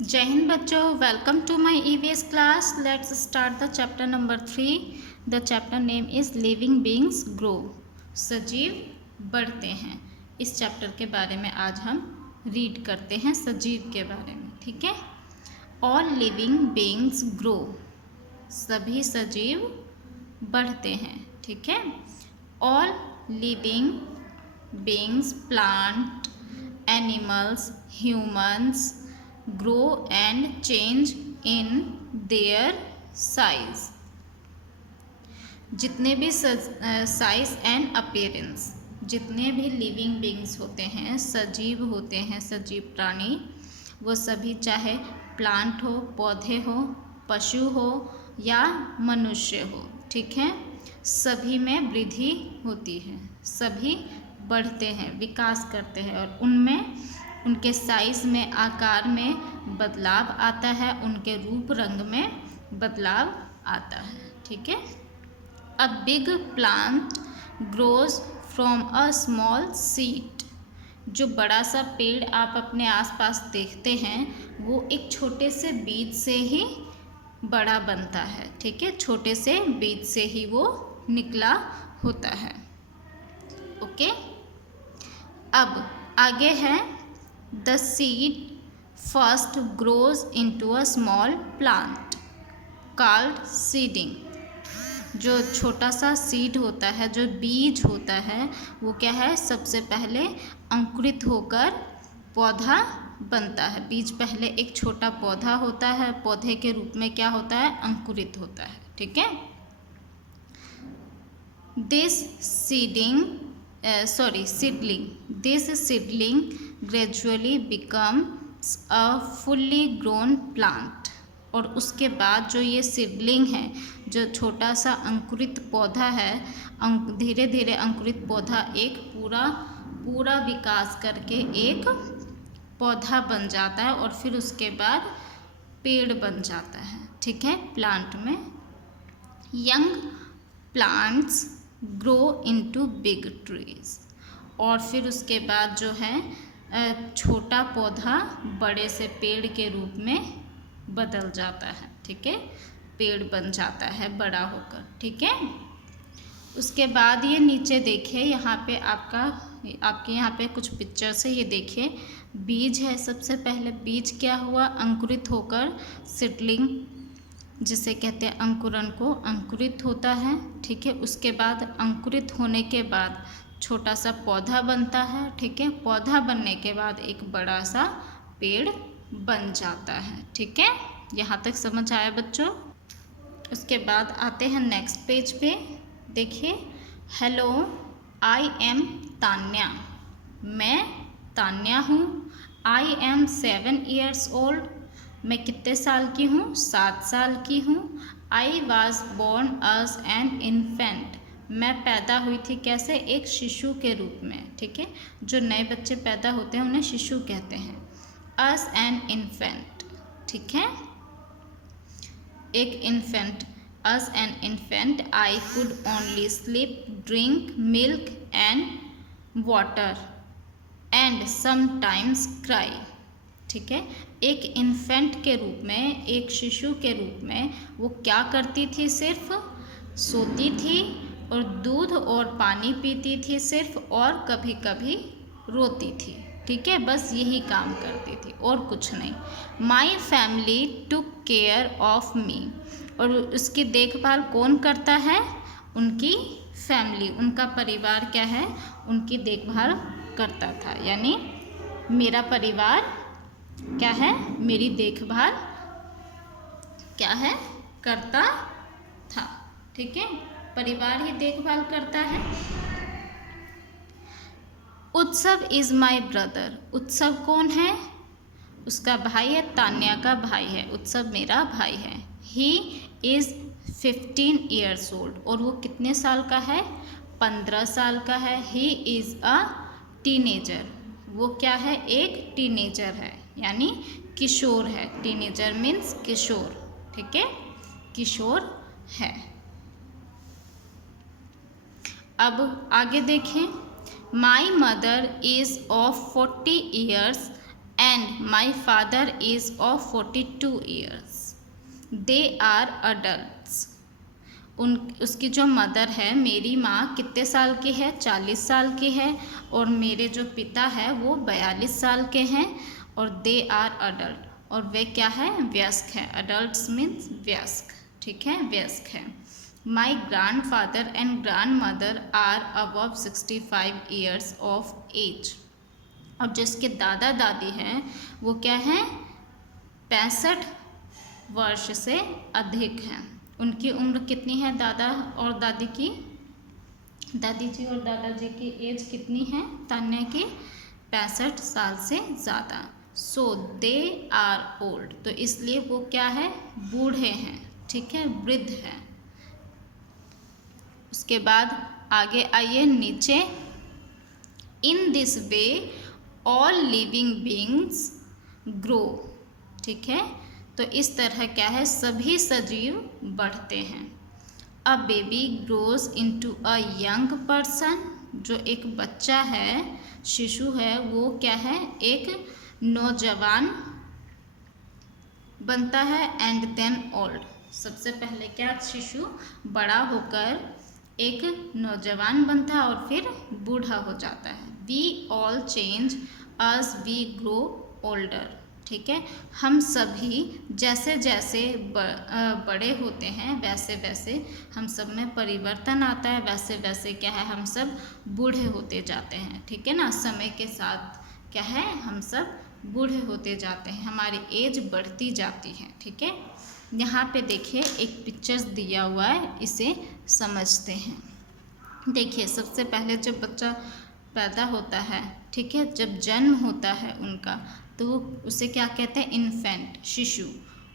जय हिंद बच्चों, welcome to my EVS class. Let's start the chapter number 3। The chapter name is living beings grow. सजीव बढ़ते हैं। इस चैप्टर के बारे में आज हम रीड करते हैं, सजीव के बारे में। ठीक है। All living beings grow. सभी सजीव बढ़ते हैं। ठीक है। All living beings, plant, animals, humans grow and change in their size। जितने भी साइज एंड अपीयरेंस, जितने भी लिविंग बींग्स होते हैं, सजीव होते हैं, सजीव प्राणी, वो सभी चाहे प्लांट हो, पौधे हो, पशु हो या मनुष्य हो, ठीक है, सभी में वृद्धि होती है, सभी बढ़ते हैं, विकास करते हैं और उनमें उनके साइज में, आकार में बदलाव आता है, उनके रूप रंग में बदलाव आता है। ठीक है। A big plant grows from a small seed. जो बड़ा सा पेड़ आप अपने आसपास देखते हैं वो एक छोटे से बीज से ही बड़ा बनता है। ठीक है। छोटे से बीज से ही वो निकला होता है। ओके। अब आगे है The seed first grows into a small plant called seeding। जो छोटा सा सीड होता है, जो बीज होता है, वो क्या है, सबसे पहले अंकुरित होकर पौधा बनता है। बीज पहले एक छोटा पौधा होता है, पौधे के रूप में क्या होता है, अंकुरित होता है। ठीक है। This seedling gradually becomes a fully grown plant। और उसके बाद जो ये सीडलिंग है, जो छोटा सा अंकुरित पौधा है, धीरे धीरे अंकुरित पौधा एक पूरा विकास करके एक पौधा बन जाता है और फिर उसके बाद पेड़ बन जाता है। ठीक है। प्लांट में young plants grow into big trees. और फिर उसके बाद जो है छोटा पौधा बड़े से पेड़ के रूप में बदल जाता है। ठीक है। पेड़ बन जाता है बड़ा होकर। ठीक है। उसके बाद ये नीचे देखिए, यहाँ पे आपके यहाँ पे कुछ पिक्चर्स है, ये देखिए बीज है। सबसे पहले बीज क्या हुआ, अंकुरित होकर सीडलिंग जिसे कहते हैं अंकुरन को, अंकुरित होता है। ठीक है। उसके बाद अंकुरित होने के बाद छोटा सा पौधा बनता है। ठीक है। पौधा बनने के बाद एक बड़ा सा पेड़ बन जाता है। ठीक है। यहाँ तक समझ आया बच्चों। उसके बाद आते हैं नेक्स्ट पेज पे। देखिए, हेलो, आई एम तान्या। मैं तान्या हूँ। I am 7 years old। मैं कितने साल की हूँ, 7 साल की हूँ। I was born as an infant. मैं पैदा हुई थी कैसे, एक शिशु के रूप में। ठीक है। जो नए बच्चे पैदा होते हैं उन्हें शिशु कहते हैं। As an infant. ठीक है। एक infant, as an infant I could only sleep, drink milk and water and sometimes cry. ठीक है। एक इन्फेंट के रूप में, एक शिशु के रूप में वो क्या करती थी, सिर्फ सोती थी और दूध और पानी पीती थी सिर्फ, और कभी कभी रोती थी। ठीक है। बस यही काम करती थी और कुछ नहीं। My family took care of me. और उसकी देखभाल कौन करता है, उनकी फैमिली, उनका परिवार क्या है, उनकी देखभाल करता था। यानी मेरा परिवार क्या है, मेरी देखभाल क्या है, करता था। ठीक है। परिवार ही देखभाल करता है। उत्सव इज माई ब्रदर। उत्सव कौन है, उसका भाई है, तान्या का भाई है। उत्सव मेरा भाई है। He is 15 years old। और वो कितने साल का है, 15 साल का है। He is a teenager. वो क्या है, एक टीनेजर है, यानी किशोर है। टीनेजर मीन्स किशोर। ठीक है। किशोर है। अब आगे देखें। My mother is of 40 years and my father is of 42 years. They are adults. उसकी जो मदर है, मेरी माँ कितने साल की है? 40 साल की है। और मेरे जो पिता है वो 42 साल के हैं। और दे आर अडल्ट, और वे क्या है? व्यस्क है। अडल्ट मीन्स व्यस्क, ठीक है, व्यस्क है। My grandfather and grandmother are above 65 years of age. अब जिसके दादा दादी हैं वो क्या हैं? 65 वर्ष से अधिक हैं। उनकी उम्र कितनी है दादा और दादी की? दादी जी और दादाजी की एज कितनी है तान्या की? 65 साल से ज़्यादा। सो दे आर ओल्ड, तो इसलिए वो क्या है? बूढ़े हैं, ठीक है, वृद्ध हैं। उसके बाद आगे आइए नीचे। In this way all living beings grow, ठीक है, तो इस तरह क्या है? सभी सजीव बढ़ते हैं। A baby grows into a young person, जो एक बच्चा है, शिशु है, वो क्या है? एक नौजवान बनता है। एंड देन ओल्ड, सबसे पहले क्या? शिशु बड़ा होकर एक नौजवान बनता है और फिर बूढ़ा हो जाता है। We all change as we grow older, ठीक है, हम सभी जैसे जैसे बड़े होते हैं वैसे वैसे हम सब में परिवर्तन आता है, वैसे वैसे क्या है? हम सब बूढ़े होते जाते हैं, ठीक है ना। समय के साथ क्या है? हम सब बूढ़े होते जाते हैं, हमारी एज बढ़ती जाती है, ठीक है। यहाँ पे देखिए एक पिक्चर्स दिया हुआ है, इसे समझते हैं। देखिए सबसे पहले जब बच्चा पैदा होता है, ठीक है, जब जन्म होता है उनका, तो वो उसे क्या कहते हैं? इन्फेंट, शिशु।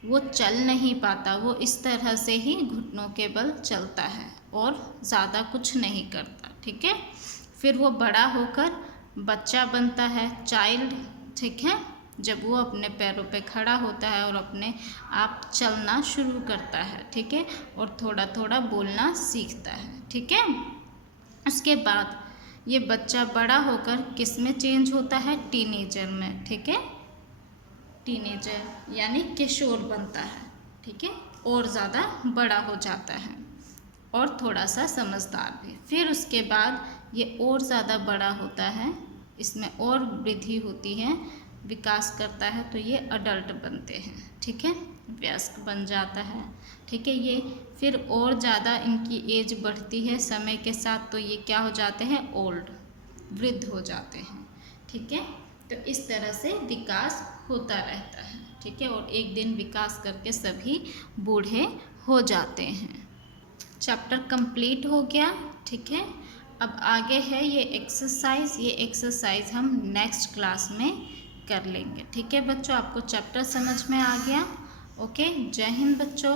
वो चल नहीं पाता, वो इस तरह से ही घुटनों के बल चलता है और ज़्यादा कुछ नहीं करता, ठीक है। फिर वो बड़ा होकर बच्चा बनता है, चाइल्ड, ठीक है, जब वो अपने पैरों पे खड़ा होता है और अपने आप चलना शुरू करता है, ठीक है, और थोड़ा थोड़ा बोलना सीखता है, ठीक है। उसके बाद ये बच्चा बड़ा होकर किस में चेंज होता है? टीनेजर में, ठीक है, टीनेजर यानी किशोर बनता है, ठीक है, और ज़्यादा बड़ा हो जाता है और थोड़ा सा समझदार भी। फिर उसके बाद ये और ज़्यादा बड़ा होता है, इसमें और वृद्धि होती है, विकास करता है, तो ये अडल्ट बनते हैं, ठीक है, वयस्क बन जाता है, ठीक है। ये फिर और ज़्यादा इनकी एज बढ़ती है समय के साथ, तो ये क्या हो जाते हैं? ओल्ड, वृद्ध हो जाते हैं, ठीक है। तो इस तरह से विकास होता रहता है, ठीक है, और एक दिन विकास करके सभी बूढ़े हो जाते हैं। चैप्टर कंप्लीट हो गया, ठीक है। अब आगे है ये एक्सरसाइज हम नेक्स्ट क्लास में कर लेंगे, ठीक है बच्चों। आपको चैप्टर समझ में आ गया? ओके, जय हिंद बच्चों।